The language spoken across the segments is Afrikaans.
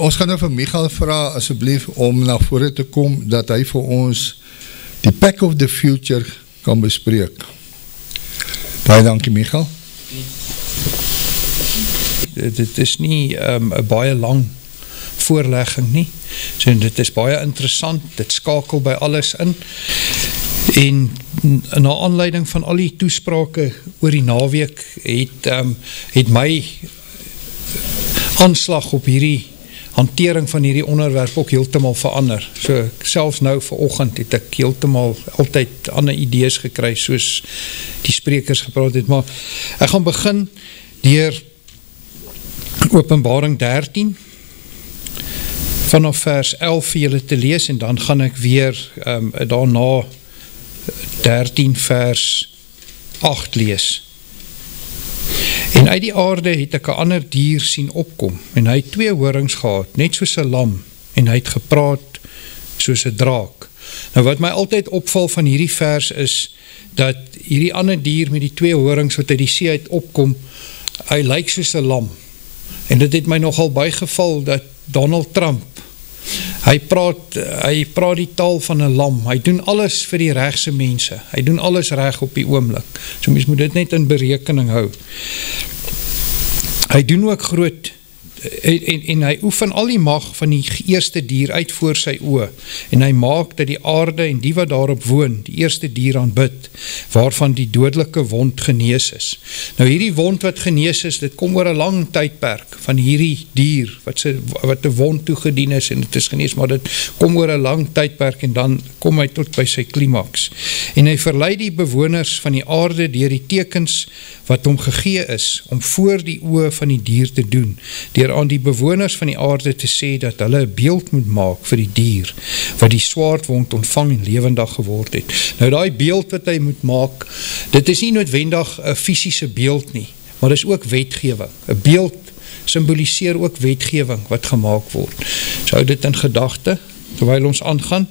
Ons gaan nou vir Michael vra asseblief om na vore te kom dat hy vir ons die Pack of the Future kan bespreek. Baie dankie Michael. Dit is nie 'n baie lang voorlegging nie. So dit is baie interessant, dit skakel by alles in. En na aanleiding van al die toesprake oor die naweek het my aanslag op hierdie hantering van hierdie onderwerp ook heeltemal verander. So selfs nou vanoggend het ek heeltemal altyd ander idees gekry soos die sprekers gepraat het, maar ek gaan begin deur Openbaring 13 vanaf vers 11 vir julle te lees en dan gaan ek weer daarna 13 vers 8 lees. En uit die aarde het ek 'n ander dier sien opkom en hy het 2 horings gehad, net soos 'n lam, en hy het gepraat soos 'n draak. Nou wat my altyd opval van hierdie vers is dat hierdie ander dier met die 2 horings wat uit die see uit opkom, hy lyk soos 'n lam. En dit het my nogal bygeval dat Donald Trump, hy praat die taal van 'n lam, hy doen alles vir die regse mense, hy doen alles reg op die oomblik, so mens moet dit net in berekening hou. Hy doen ook groot, en hy oefen al die mag van die eerste dier uit voor sy oë, en hy maak dat die aarde en die wat daarop woon, die eerste dier aanbid, waarvan die dodelike wond genees is. Nou hierdie wond wat genees is, dit kom oor 'n lang tydperk van hierdie dier, wat 'n wond toegedien is, en dit is genees, maar dit kom oor 'n lang tydperk, en dan kom hy tot by sy klimaks. En hy verlei die bewoners van die aarde deur die tekens wat hom gegee is, om voor die oë van die dier te doen, deur aan die bewoners van die aarde te sê, dat hulle 'n beeld moet maak vir die dier, wat die swaardwond ontvang en lewendig geword het. Nou daai beeld wat hy moet maak, dit is nie noodwendig 'n fisiese beeld nie, maar dit is ook wetgewing. 'n Beeld symboliseer ook wetgewing wat gemaak word. So hou dit in gedagte, terwyl ons aangaan.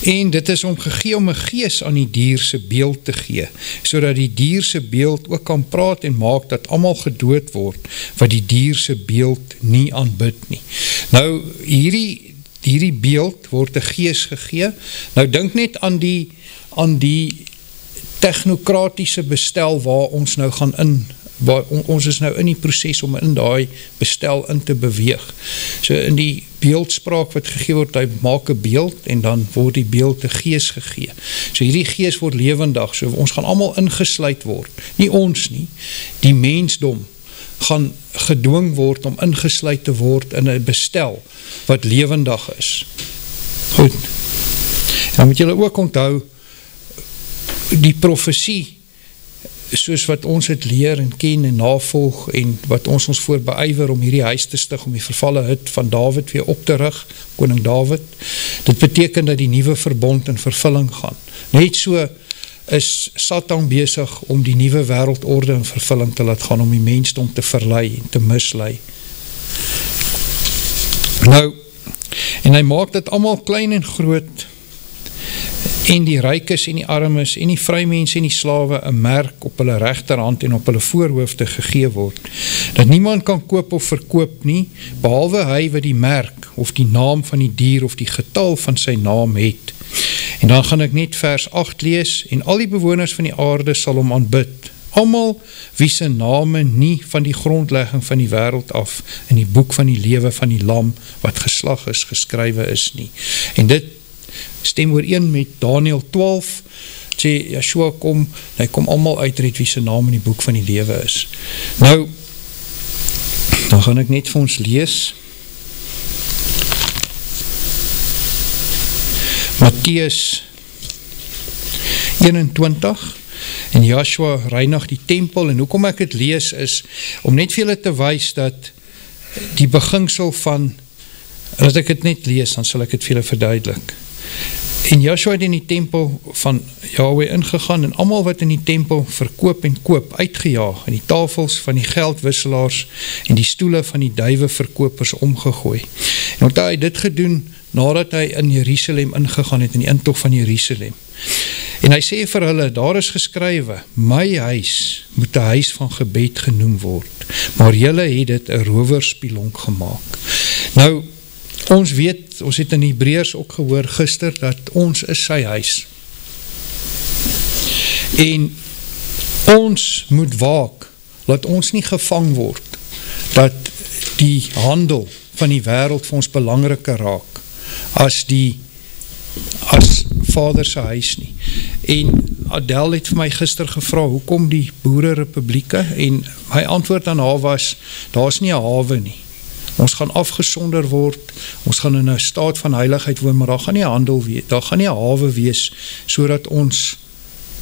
En dit is om gegee om 'n gees aan die dier se beeld te gee, sodat die dier se beeld ook kan praat en maak dat almal gedood word, wat die dier se beeld nie aanbid nie. Nou, hierdie beeld word 'n gees gegee. Nou, dink net aan die technokratiese bestel waar ons nou gaan ons is nou in die proses om in daai bestel in te beweeg. So in die beeldspraak wat gegee word, hy maak 'n beeld en dan word die beeld 'n gees gegee. So hierdie gees word lewendig, so ons gaan almal ingesluit word. Nie ons nie, die mensdom gaan gedwing word om ingesluit te word in 'n bestel wat lewendig is. Goed. Dan moet julle ook onthou die profesie, soos wat ons het leer en ken en navolg en wat ons voor beywer om hierdie huis te stig, om die vervalle hut van Dawid weer op te rig, koning Dawid, dit beteken dat die nuwe verbond in vervulling gaan. Net so is Satan besig om die nuwe wêreldorde in vervulling te laat gaan, om die mensdom te verlei en te mislei. Nou, en hy maak dit almal klein en groot, en die rykes en die armes en die vrymense en die slawe 'n merk op hulle regterhand en op hulle voorhoofde gegee word, dat niemand kan koop of verkoop nie, behalwe hy wat die merk of die naam van die dier of die getal van sy naam het. En dan gaan ek net vers 8 lees, en al die bewoners van die aarde sal hom aanbid, almal wie se name nie van die grondlegging van die wêreld af in die boek van die lewe van die lam wat geslag is geskrywe is nie. En dit stem ooreen met Daniël 12, sê Yeshua kom, hy kom almal uitred wie se naam in die boek van die lewe is. Nou, dan gaan ek net vir ons lees, Matteus 21, en Joshua reinig die tempel, en hoekom ek het lees is, om net vir julle te wys dat die beginsel van, as ek het net lees, dan sal ek het vir julle verduidelik. En Joshua het in die tempel van Yahweh ingegaan, en almal wat in die tempel verkoop en koop uitgejaag, en die tafels van die geldwisselaars en die stoele van die duiwe verkopers omgegooi. En onthou hy dit gedoen nadat hy in Jerusalem ingegaan het, in die intog van Jerusalem. En hy sê vir hulle, daar is geskrywe, my huis moet 'n huis van gebed genoem word, maar julle het dit 'n rowerspilonk gemaak. Nou, ons weet, ons het in Hebreërs ook gehoor gister, dat ons is sy huis. En ons moet waak, dat ons nie gevang word, dat die handel van die wêreld vir ons belangriker raak, as Vader se huis nie. En Adel het vir my gister gevra, hoekom die Boererepublieke, en my antwoord aan haar was, daar is nie 'n hawe nie. Ons gaan afgesonder word, ons gaan in 'n staat van heiligheid woon, maar daar gaan nie 'n handel wees, daar gaan nie 'n hawe wees, sodat ons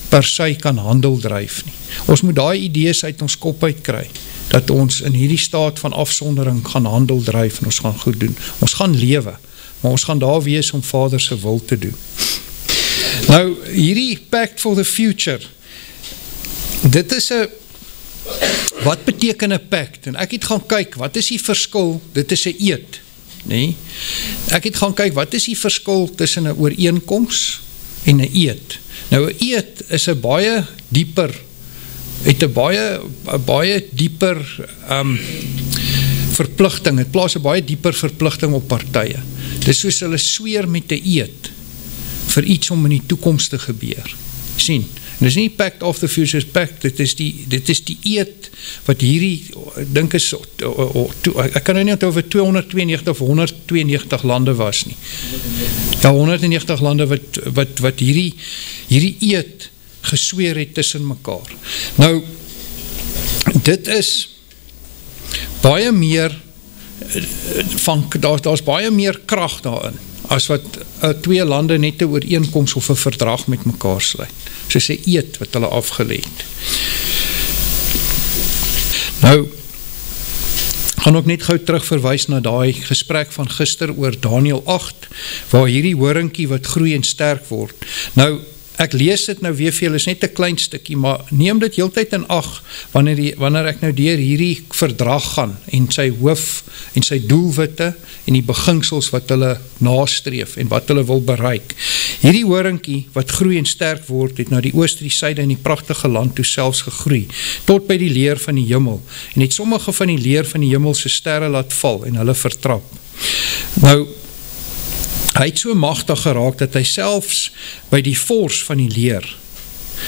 per se kan handel dryf nie. Ons moet daai idees uit ons kop uitkry, dat ons in hierdie staat van afsondering gaan handel dryf, en ons gaan goed doen. Ons gaan lewe, maar ons gaan daar wees om Vader se wil te doen. Nou, hierdie Pact for the Future, dit is wat beteken 'n pact? En ek het gaan kyk, wat is die verskil? Dit is 'n eed, nee? Ek het gaan kyk, wat is die verskil tussen 'n ooreenkoms en 'n eed? Nou, 'n eed is 'n baie dieper, het 'n baie dieper verpligting, het plaas 'n baie dieper verpligting op partye. Dis soos hulle sweer met 'n eed vir iets om in die toekoms te gebeur. Sien, en dis nie Pact of the Future Pact, dit is die eed wat hierdie, dink is, ek kan nou nie over 292 of 192 lande was nie. Ja, 190 lande wat hierdie eed gesweer het tussen mekaar. Nou, dit is baie meer daar's baie meer krag daarin, as wat twee lande net 'n ooreenkoms of 'n verdrag met mekaar sluit. Soos 'n eed wat hulle afgelê het. Nou, gaan ook net gou terug verwys na daai gesprek van gister oor Daniël 8, waar hierdie horingkie wat groei en sterk word. Nou, ek lees dit nou weer vir julle, is net 'n klein stukkie, maar neem dit heeltyd in ag, wanneer ek nou deur hierdie verdrag gaan, en sy hoof, en sy doelwitte, en die beginsels wat hulle nastreef, en wat hulle wil bereik. Hierdie horingkie, wat groei en sterk word, het na die ooste, die suide, en die pragtige land toe selfs gegroei, tot by die leer van die hemel, en het sommige van die leer van die hemelse sterre laat val, en hulle vertrap. Nou, hy het so magtig geraak, dat hy selfs by die vors van die leer,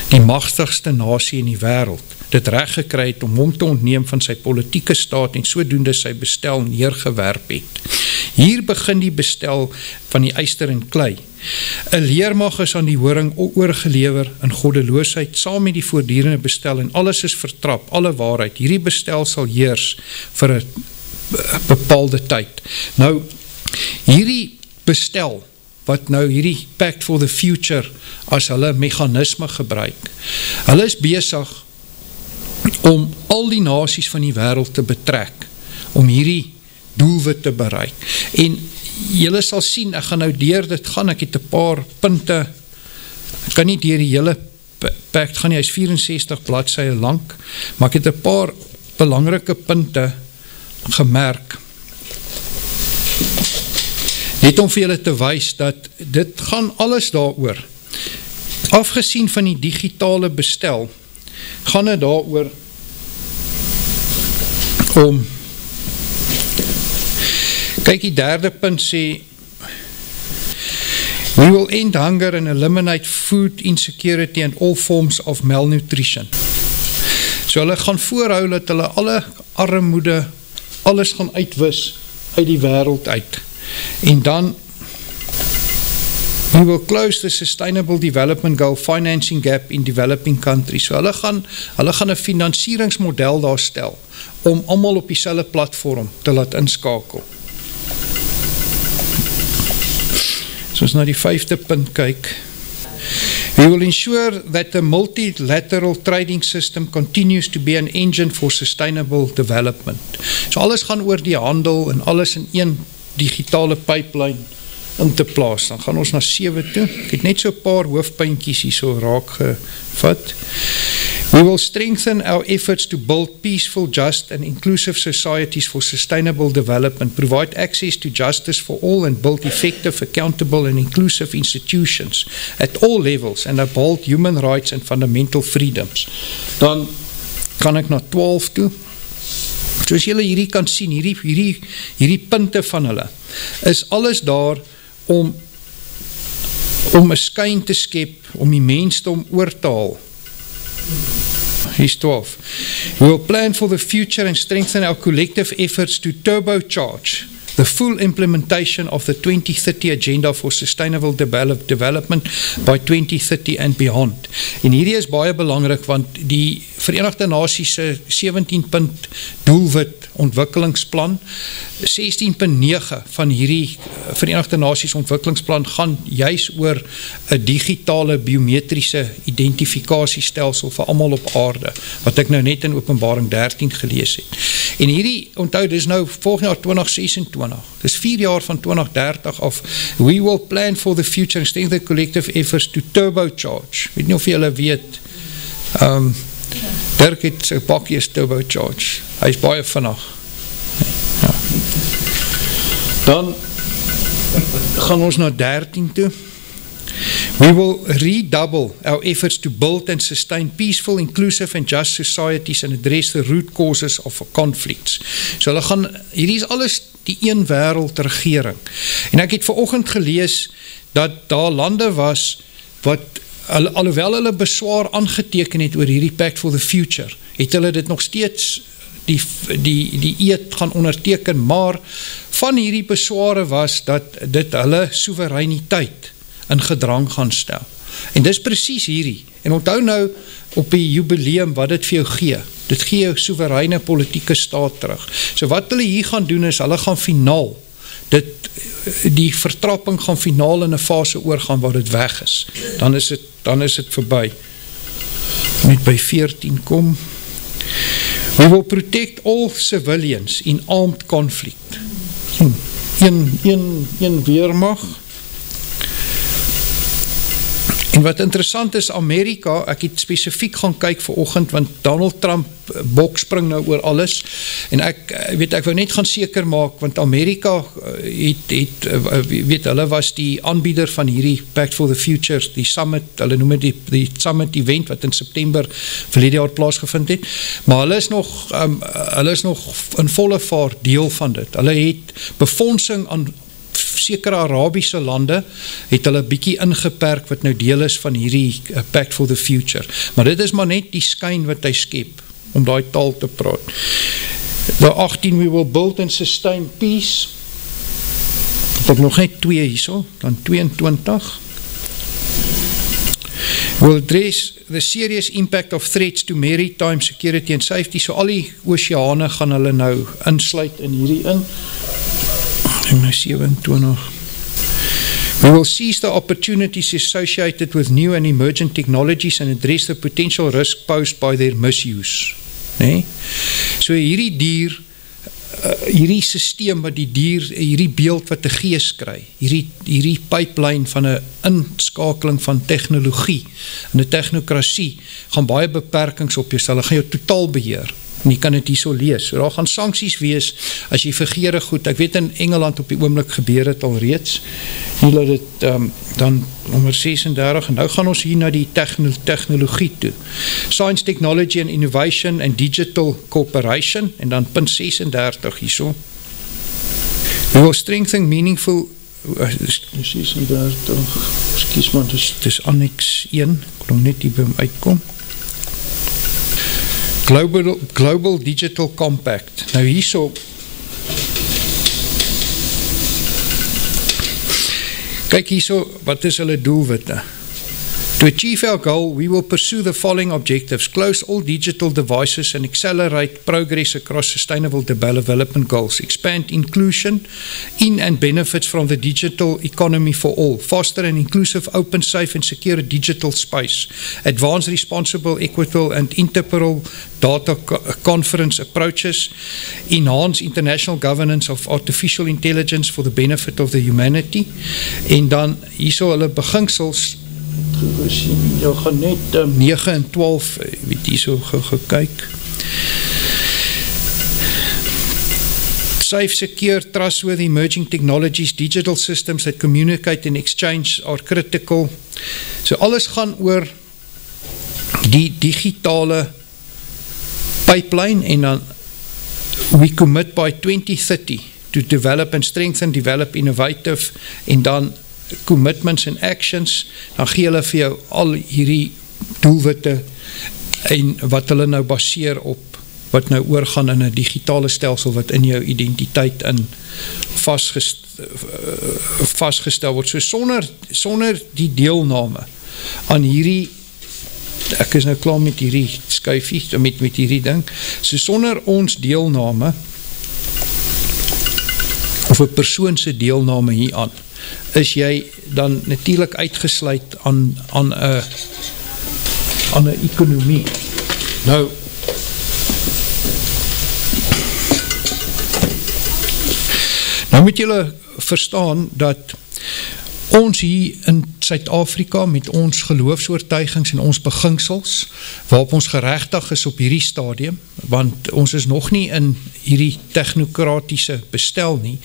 die magtigste nasie in die wêreld, dit reg gekry het om hom te ontneem van sy politieke staat, en sodoende sy bestel neergewerp het. Hier begin die bestel van die yster en klei. 'n leermag is aan die horing oorgelewer in goddeloosheid, saam met die voortdurende bestel, en alles is vertrap, alle waarheid. Hierdie bestel sal heers vir 'n bepaalde tyd. Nou, hierdie bestel, wat nou hierdie Pact for the Future as hulle meganisme gebruik, hulle is besig om al die nasies van die wêreld te betrek, om hierdie doelwit te bereik. En julle sal sien, ek gaan nou deur dit gaan, ek het 'n paar punte, ek kan nie deur die hele pact gaan nie, hy is 64 bladsye lank, maar ek het 'n paar belangrike punte gemerk, net om vir julle te wys, dat dit gaan alles daaroor, afgesien van die digitale bestel, gaan dit daaroor om, kyk, die derde punt sê, we will end hunger and eliminate food insecurity and all forms of malnutrition. So hulle gaan voorhou dat hulle alle armoede, alles gaan uitwis uit die wêreld uit. En dan, we will close the Sustainable Development Goal financing gap in developing countries. So hulle gaan 'n finansieringsmodel daar stel, om almal op dieselfde platform te laat inskakel. So as na die 5de punt kyk, we will ensure that the multilateral trading system continues to be an engine for sustainable development. So alles gaan oor die handel, en alles in een digitale pipeline in te plaas. Dan gaan ons na 7 toe. Ek het net so 'n paar hoofpuntjies hier so raak gevat. We will strengthen our efforts to build peaceful, just and inclusive societies for sustainable development, provide access to justice for all and build effective, accountable and inclusive institutions at all levels and uphold human rights and fundamental freedoms. Dan kan ek na 12 toe. Soos julle hierdie kan sien, hierdie punte van hulle, is alles daar om 'n skyn te skep, om die mensdom oor te haal. Here's 12. We will plan for the future and strengthen our collective efforts to turbocharge the full implementation of the 2030 Agenda for Sustainable Development by 2030 and beyond. En hierdie is baie belangrik, want die Verenigde Nasies se 17-punt doelwit ontwikkelingsplan, 16.9 van hierdie Verenigde Nasies ontwikkelingsplan gaan juis oor 'n digitale biometriese identifikasiestelsel vir almal op aarde, wat ek nou net in Openbaring 13 gelees het. En hierdie, onthou, dis nou volgende jaar 2026, dis 4 jaar van 2030 af. We will plan for the future and strengthen the collective efforts to turbocharge. Weet nie of julle weet, Dirk het sy bakkie is turbocharge. Hy is baie vinnig. Ja. Dan gaan ons na 13 toe. We will redouble our efforts to build and sustain peaceful, inclusive and just societies and address the root causes of conflicts. So hulle gaan, hierdie is alles die een wêreld regering. En ek het vanoggend gelees dat daar lande was wat, alhoewel hulle beswaar aangeteken het oor hierdie Pact for the Future, het hulle dit nog steeds die eed gaan onderteken, maar van hierdie besware was dat dit hulle soewereiniteit in gedrang gaan stel. En dis presies hierdie. En onthou nou op die jubileum wat dit vir jou gee. Dit gee jou soewereine politieke staat terug. So wat hulle hier gaan doen is, hulle gaan finaal, die vertrapping gaan finaal in 'n fase oorgaan waar dit weg is. Dan is dit verby. Net by 14 kom. We will protect all civilians in armed conflict. Een weermag. En wat interessant is, Amerika, ek het spesifiek gaan kyk vanoggend, want Donald Trump bokspring nou oor alles, en ek wou net gaan seker maak, want Amerika hulle was die aanbieder van hierdie Pact for the Future, die summit, hulle noem dit die summit event, wat in September verlede jaar plaasgevind het, maar hulle is nog in volle vaart deel van dit. Hulle het befondsing aan sekere Arabiese lande, het hulle bietjie ingeperk wat nou deel is van hierdie Pact for the Future. Maar dit is maar net die skyn wat hy skep, om daai taal te praat. By 18, we will build and sustain peace. Ek nog net 2 hierso, dan 22. Will address the serious impact of threats to maritime security and safety. So al die oseane gaan hulle nou insluit in hierdie in. 27. We will seize the opportunities associated with new and emerging technologies and address the potential risk posed by their misuse. Nee? So hierdie dier, hierdie systeem wat die dier, hierdie beeld wat 'n gees kry, hierdie pipeline van 'n inskakeling van tegnologie en 'n technokrasie, gaan baie beperkings op jou stel, hulle gaan jou totaal beheer. En jy kan dit hier so lees. So daar gaan sanksies wees as jy vergeere goed. Ek weet in Engeland op die oomblik gebeur het al reeds. Hier laat dit dan nommer 36 en nou gaan ons hier na die tegnologie toe. Science, Technology and Innovation and Digital Cooperation en dan punt 36 hierso. We will strengthen meaningful 36, excuse me, dis annex 1, ek wil net hier by hom uitkom. Global Digital Compact. Nou hierso, kyk hierso, wat is hulle doelwitte? To achieve our goal, we will pursue the following objectives: close all digital devices and accelerate progress across sustainable development goals, expand inclusion in and benefits from the digital economy for all, foster an inclusive, open, safe and secure digital space, advance responsible, equitable and interoperable data conference approaches, enhance international governance of artificial intelligence for the benefit of the humanity, en dan hierso hulle beginsels gesien, jy gaan net 9 en 12, weet jy so gekyk. Safe, secure, trustworthy emerging technologies, digital systems that communicate and exchange are critical. So alles gaan oor die digitale pipeline en dan we commit by 2030 to develop and strengthen, develop innovative en dan commitments and actions, dan gee hulle vir jou al hierdie doelwitte en wat hulle nou baseer op wat nou oorgaan in 'n digitale stelsel wat in jou identiteit in vastgestel word. So sonder die deelname aan hierdie, ek is nou klaar met hierdie skuifie, met hierdie ding, so sonder ons deelname of 'n persoon se deelname hieraan, is jy dan natuurlik uitgesluit aan 'n ekonomie. Nou moet julle verstaan dat ons hier in Suid-Afrika met ons geloofsoortuigings en ons beginsels, waarop ons geregtig is op hierdie stadium, want ons is nog nie in hierdie technokratiese bestel nie,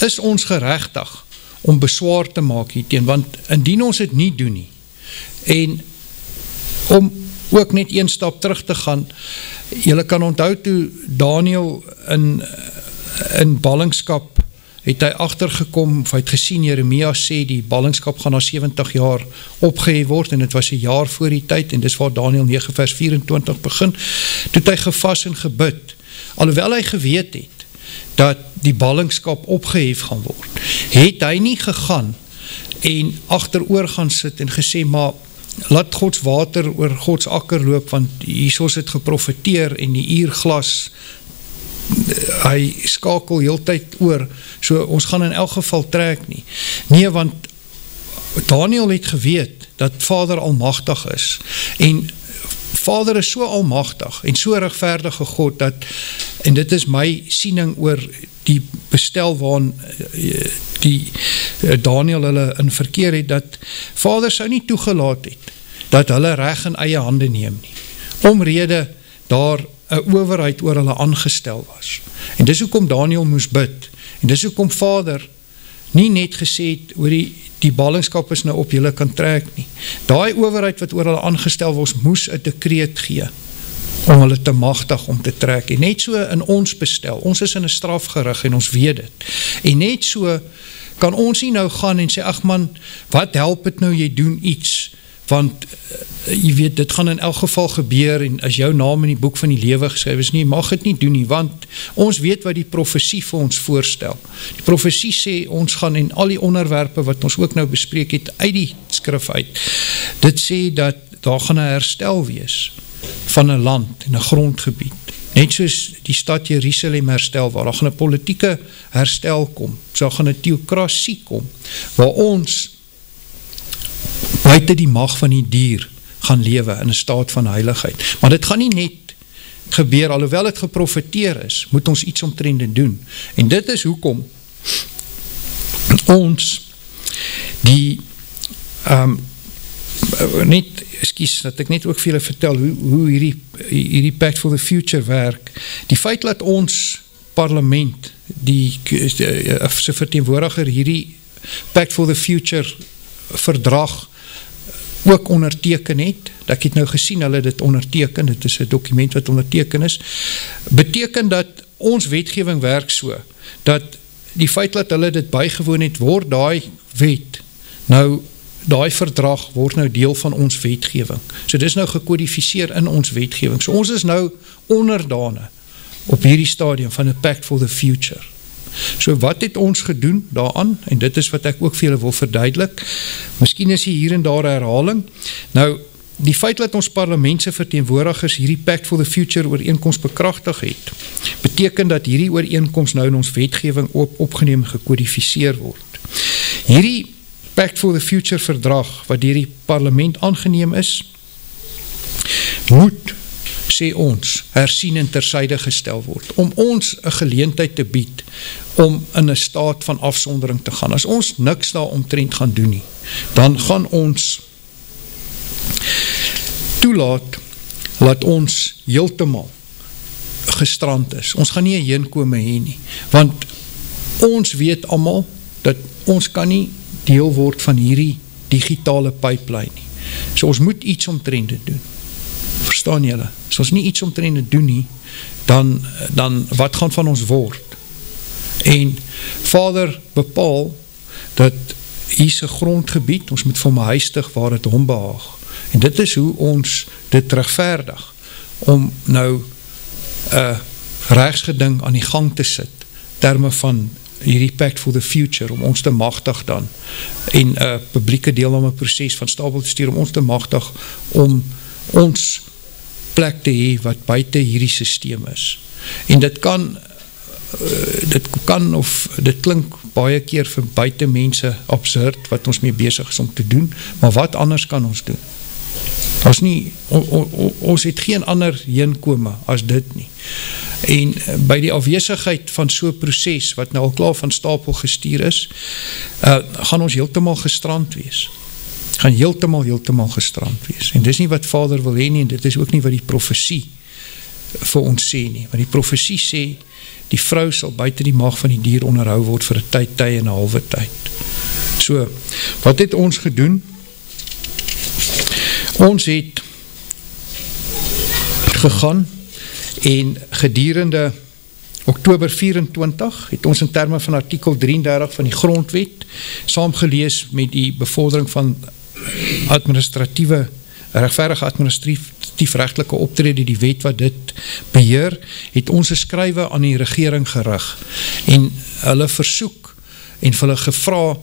is ons geregtig om beswaar te maak hierteen, want indien ons dit nie doen nie, en om ook net een stap terug te gaan, julle kan onthou toe Daniel in ballingskap het hy agtergekom, of hy het gesien, Jeremia sê, die ballingskap gaan na 70 jaar opgehef word, en het was 'n jaar voor die tyd, en dis waar Daniel 9 vers 24 begin, toe het hy gevas en gebid, alhoewel hy geweet het, dat die ballingskap opgehef gaan word, het hy nie gegaan, en agteroor gaan sit, en gesê, maar, laat Gods water oor Gods akker loop, want hier is het geprofeteer, en die uurglas, hy skakel heeltyd oor, so ons gaan in elk geval trek nie. Nee, want Daniel het geweet dat Vader almagtig is, en Vader is so almagtig, en so regverdige God, dat, en dit is my siening oor die bestel waarin die Daniel hulle in verkeer het, dat Vader sou nie toegelaat het, dat hulle reg in eie hande neem nie, omrede daar 'n owerheid oor hulle aangestel was. En dis hoekom Daniel moes bid, en dis hoekom Vader nie net gesê het, oor die ballingskap is nou op julle kan trek nie. Daai owerheid wat oor hulle aangestel was, moes 'n dekreet gee, om hulle te magtig om te trek. En net so in ons bestel, ons is in 'n strafgerig en ons weet dit. En net so kan ons nie nou gaan en sê, ag man, wat help het nou, jy doen iets, want jy weet, dit gaan in elk geval gebeur, en as jou naam in die boek van die lewe geskryf is nie, mag het nie doen nie, want ons weet wat die profesie vir ons voorstel. Die profesie sê, ons gaan en al die onderwerpe wat ons ook nou bespreek het, uit die skrif uit, dit sê dat daar gaan 'n herstel wees, van 'n land en 'n grondgebied, net soos die stad Jerusalem herstel, waar daar gaan 'n politieke herstel kom, so gaan 'n teokrasie kom, waar ons buite die mag van die dier gaan lewe in 'n staat van heiligheid. Maar dit gaan nie net gebeur, alhoewel het geprofeteer is, moet ons iets omtrent dit doen. En dit is hoekom ons die dat ek net ook vir julle vertel hoe hierdie Pact for the Future werk. Die feit dat ons parlement, die se verteenwoordiger hierdie Pact for the Future verdrag ook onderteken het, ek het nou gesien hulle dit onderteken, dit is 'n dokument wat onderteken is, beteken dat ons wetgewing werk so, dat die feit dat hulle dit bygewoon het, word daai wet, nou daai verdrag word nou deel van ons wetgewing. So dis nou gekodifiseer in ons wetgewing. So ons is nou onderdane op hierdie stadium van 'n Pact for the Future. So wat het ons gedoen daaraan, en dit is wat ek ook vir julle wil verduidelik, miskien is hier en daar herhaling. Nou, die feit dat ons parlementse verteenwoordigers hierdie Pact for the Future ooreenkoms bekragtig het, beteken dat hierdie ooreenkoms nou in ons wetgewing opgeneem en gekodifiseer word. Hierdie Pact for the Future verdrag, wat deur die parlement aangeneem is, moet, sê ons, hersien en tersyde gestel word, om ons 'n geleentheid te bied, om in 'n staat van afsondering te gaan. As ons niks daar omtrent gaan doen nie, dan gaan ons toelaat, laat ons heeltemal gestrand is. Ons gaan nie 'n heenkome hê nie, want ons weet almal dat ons kan nie deel word van hierdie digitale pipeline nie. So ons moet iets omtrent dit doen. Verstaan julle? As ons nie iets omtrent dit doen nie, dan wat gaan van ons word? En Vader bepaal dat hier's 'n grondgebied, ons moet vir hom huistig waar dit hom behaag. En dit is hoe ons dit regverdig, om nou 'n regsgeding aan die gang te sit, terme van hierdie Pact for the Future, om ons te magtig dan, en 'n publieke deelname proses van Stapel te stuur, om ons te magtig, om ons plek te hê wat buite hierdie sisteem is. En dit kan of dit klink baie keer vir buite mense absurd, wat ons mee besig is om te doen, maar wat anders kan ons doen? Ons het geen ander heenkome as dit nie. En by die afwesigheid van so 'n proses, wat nou al klaar van Stapel gestuur is, gaan ons heeltemal gestrand wees. Gaan heeltemal gestrand wees. En dis nie wat Vader wil hê nie, en dit is ook nie wat die profesie vir ons sê nie. Want die profesie sê, die vrou sal buite die mag van die dier onderhou word vir 'n tyd en 'n halwe tyd. So, wat het ons gedoen? Ons het gegaan en gedurende Oktober 24 het ons in terme van artikel 33 van die grondwet saamgelees met die bevordering van regverdige administratief-regtelike optrede, die wet wat dit beheer, het ons 'n skrywe aan die regering gerig en hulle versoek en vir hulle gevra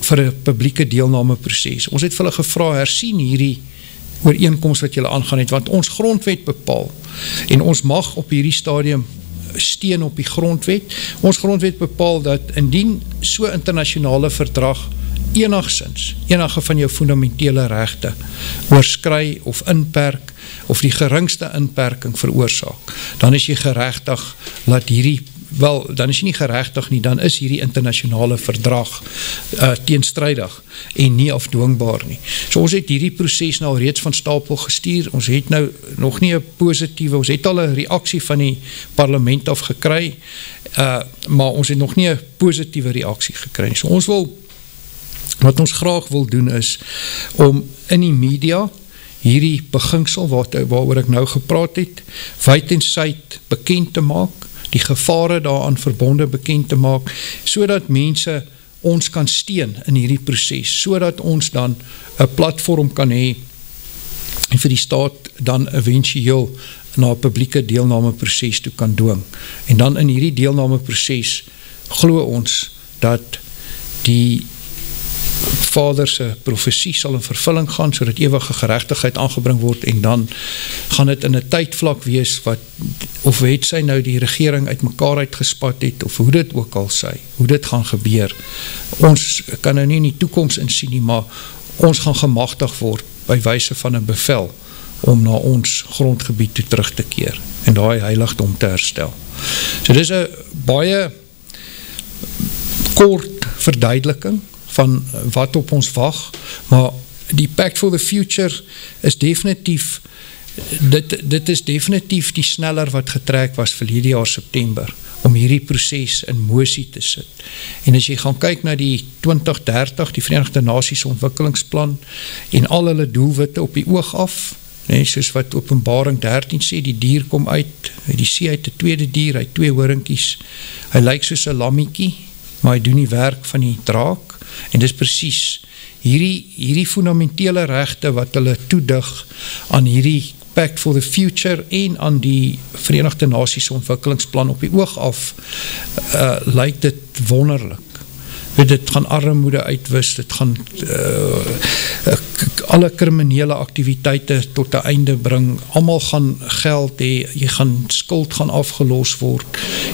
vir 'n publieke deelname proses. Ons het vir hulle gevra, hersien hierdie ooreenkoms wat julle aangaan het, want ons grondwet bepaal, en ons mag op hierdie stadium steun op die grondwet. Ons grondwet bepaal dat indien so internasionale verdrag enige van jou fundamentele regte oorskry of inperk, of die geringste inperking veroorsaak, dan is jy geregtig laat hierdie, dan is jy nie geregtig nie, dan is hierdie internasionale verdrag teenstrydig en nie afdwingbaar nie. So ons het hierdie proses nou reeds van Stapel gestuur, ons het nou nog nie 'n positiewe, ons het al 'n reaksie van die parlement af gekry, maar ons het nog nie 'n positiewe reaksie gekry. So wat ons graag wil doen is, om in die media hierdie beginsel waaroor ek nou gepraat het, wyd en suid bekend te maak, die gevare daaraan verbonde bekend te maak, sodat mense ons kan steun in hierdie proses, sodat ons dan 'n platform kan hê en vir die staat dan eventueel na 'n publieke deelname proses toe kan dwing. En dan in hierdie deelname proses glo ons dat die Vader se profesie sal in vervulling gaan, sodat ewige geregtigheid aangebring word, en dan gaan dit in 'n tydvlak wees wat, of het sy nou die regering uitmekaar uitgespat het, of hoe dit ook al sy, hoe dit gaan gebeur. Ons kan nou nie in die toekoms insien nie, maar ons gaan gemagtig word by wyse van 'n bevel om na ons grondgebied toe terug te keer en daai heiligdom te herstel. So dis 'n baie kort verduideliking van wat op ons wag, maar die Pact for the Future is definitief, dit is definitief die sneller wat getrek was verlede jaar September, om hierdie proses in mosie te sit. En as jy gaan kyk na die 2030, die Verenigde Nasies ontwikkelingsplan, en al hulle doelwitte op die oog af, soos wat Openbaring 13 sê, die dier kom uit die see uit 'n tweede dier, hy het 2 horinkies, hy lyk soos 'n lammetjie, maar hy doen die werk van die draak, en dis presies hierdie fundamentele regte wat hulle toedig aan hierdie Pact for the Future en aan die Verenigde Nasies ontwikkelingsplan op die oog af, lyk dit wonderlik. Dit gaan armoede uitwis, dit gaan alle kriminele aktiwiteite tot 'n einde bring, almal gaan geld hê, jy gaan skuld gaan afgelos word,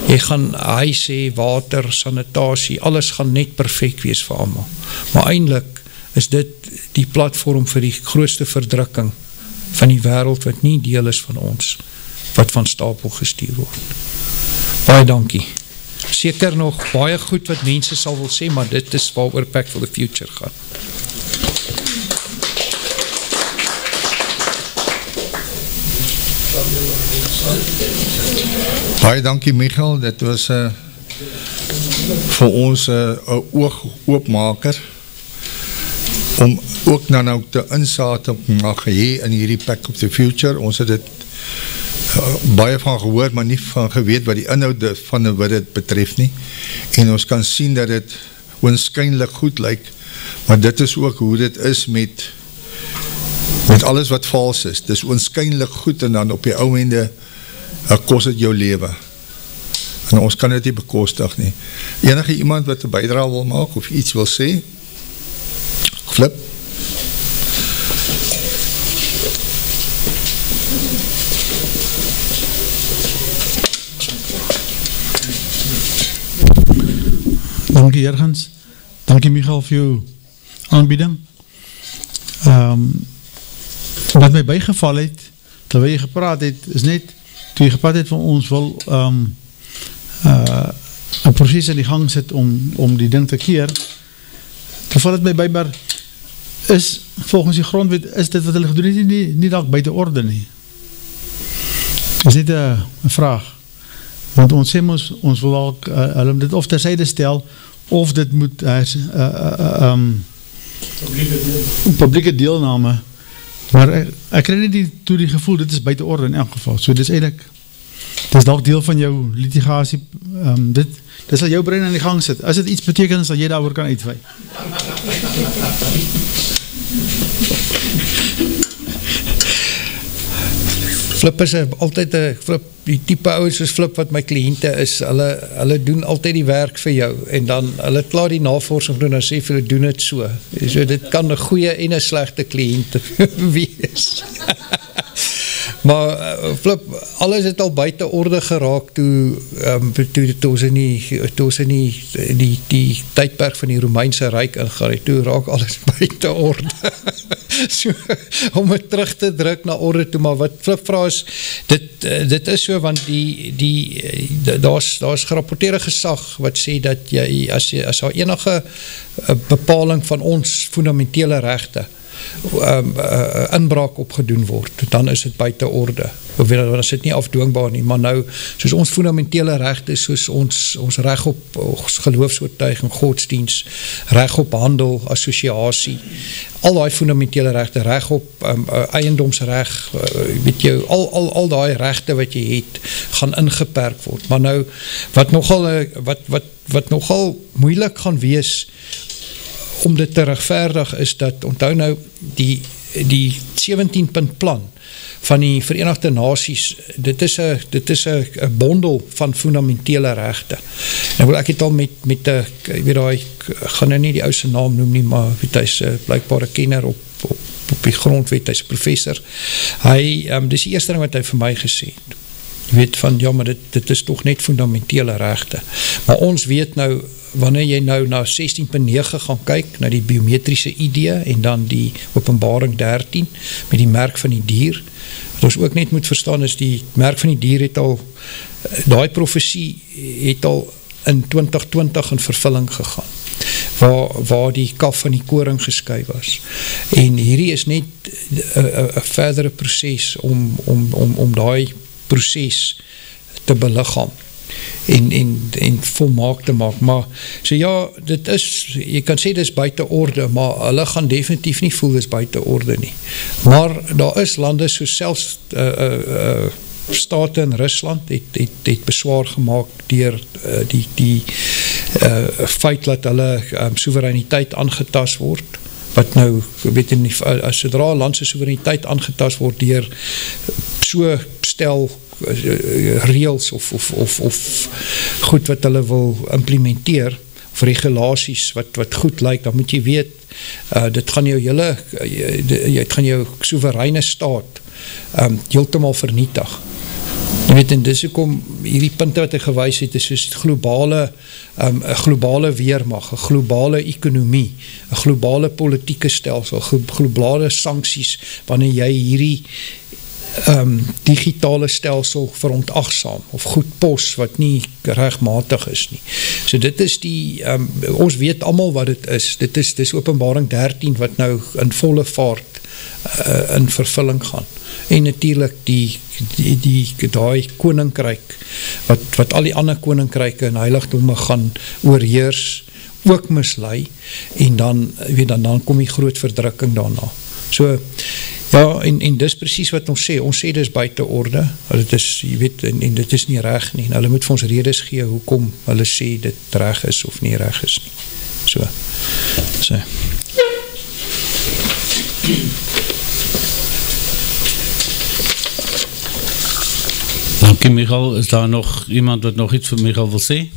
jy gaan huis hê, water, sanitasie, alles gaan net perfek wees vir almal. Maar eintlik is dit die platform vir die grootste verdrukking van die wêreld wat nie deel is van ons, wat van Stapel gestuur word. Baie dankie. Seker nog baie goed wat mense sal wil sê, maar dit is waaroor Pact for the Future gaan. Baie dankie Michael, dit was vir ons 'n oogmaker om ook nou te insaat op mag hê in hierdie Pack of the Future. Ons het dit baie van gehoor, maar nie van geweet wat die inhoud van wat dit betref nie. En ons kan sien dat dit oënskynlik goed lyk, maar dit is ook hoe dit is met alles wat vals is. Dit is oënskynlik goed en dan op die ou ende kos het jou lewe. En ons kan dit nie bekostig nie. Enige iemand wat 'n bydrae wil maak of iets wil sê? Flip. Dankie Jurgens. Dankie Michael vir jou aanbieding. Wat my bygeval het, terwyl jy gepraat het, is net, toe jy gepraat het van ons wil 'n proses in die gang sit om die ding te keer, toe val het my by, maar is, volgens die grondwet, is dit wat hulle gedoen het nie dalk buite orde nie? Is net 'n vraag. Want ons sê ons wil ook hulle dit of tersyde stel, of dit moet publieke deelname, maar ek kry nie die gevoel, dit is buite orde in elk geval, so dit is eintlik, dit is dalk deel van jou litigasie, dit sal jou brein aan die gang sit, as dit iets beteken, sal jy daaroor kan uitwy. Flip is altyd die type ouens soos Flip wat my kliënte is, hulle doen altyd die werk vir jou, en dan hulle klaar die navorsing doen, en sê vir hulle doen het so dit kan 'n goeie en 'n slegte kliënt wees. Maar Flip, alles het al buite orde geraak toe ons in die tydperk van die Romeinse Ryk ingaan het, toe raak alles buite orde. So, om het terug te druk na orde toe, maar wat Flip vraag is, dit is so, want daar's gerapporteerde gesag wat sê dat jy, as daar enige bepaling van ons fundamentele regte inbraak opgedoen word, dan is dit buite orde. Dan is dit nie afdwingbaar nie, maar nou, soos ons fundamentele regte, soos ons reg op geloofsoortuiging, godsdiens, reg op handel, assosiasie, al die fundamentele regte, reg op eiendomsreg, weet jy, al die regte wat jy het, gaan ingeperk word. Maar nou, wat nogal moeilik gaan wees, om dit te regverdig is dat, onthou nou, die 17-punt plan van die Verenigde Nasies, dit is 'n bondel van fundamentele regte. En ek het al met ek gaan nou nie die ouse naam noem nie, maar hy is blykbaar 'n kenner op die grondwet, hy is 'n professor. Dis die eerste ding wat hy vir my gesê het. Jy weet van, ja, maar dit is toch net fundamentele regte. Maar ons weet nou, wanneer jy nou na 16.9 gaan kyk, na die biometrische ID en dan die Openbaring 13 met die merk van die dier, wat ons ook net moet verstaan is, die merk van die dier het al, daai profesie het al in 2020 in vervulling gegaan, waar die kaf van die koring geskei was. En hierdie is net 'n verdere proses om daai proses te beliggaam en volmaak te maak. Maar, so ja, dit is, jy kan sê dit is buite orde, maar hulle gaan definitief nie voel dit is buite orde nie. Maar daar is lande soos selfs state in Rusland het beswaar gemaak deur die feit dat hulle soevereiniteit aangetast word, wat nou, weet nie, as sodra land se soevereiniteit aangetast word deur so stel reëls of goed wat hulle wil implementeer, of regulasies wat goed lyk, dan moet jy weet, dit gaan jou het gaan jou soevereine staat heeltemal vernietig. Jy weet, en dis hoekom hierdie punte wat hy gewys het, is soos globale weermag, 'n globale ekonomie, 'n globale politieke stelsel, globale sanksies, wanneer jy hierdie digitale stelsel verontagsaam, of goed pos wat nie regmatig is nie. So dit is ons weet almal wat dit is. Dit is Openbaring 13 wat nou in volle vaart in vervulling gaan. en natuurlijk die koninkryk, wat al die ander koninkryke en heiligdome gaan oorheers, ook mislei, en dan kom die groot verdrukking daarna. So, ja, en dis precies wat ons sê dis buite orde, dit is, jy weet, en dit is nie reg nie, en hulle moet vir ons redes gee, hoekom hulle sê dit reg is of nie reg is nie. So. Dankie Michael, is daar nog iemand wat nog iets vir Michael wil sê?